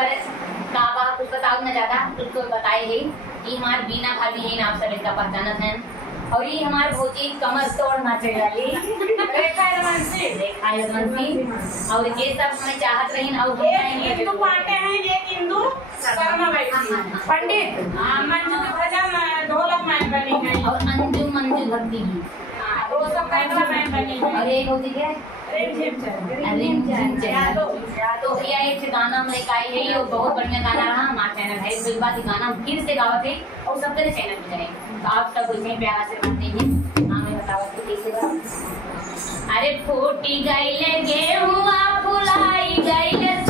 पर काबा कुछ बताओ ना ज्यादा तुझको बताए है कि हमारे बीना भाभी है आप सब इसका पहचानत है और ये हमारे भौजी कमर तोड़ नाचे वाली रेखा रमन और ये सब हमें चाहत रही और हिंदू पाटे हैं एक हिंदू शर्मा बैठी पंडित मंजू की भजन ढोलक में बनी है और अंजू मंजू भक्ति की वो सब कैमरा मैन बनी है और एक होती क्या तो भैया एक गाना हम लेकर आई है ये बहुत बढ़िया गाना रहा हमारा चैनल है इस बात गाना फिर से गावत है और सबके चैनल पे जाए तो आप सब उसमें प्यार से बात नहीं है हमें बताओ तो कैसे अरे फूटी गई गेहुआ फुलाई गई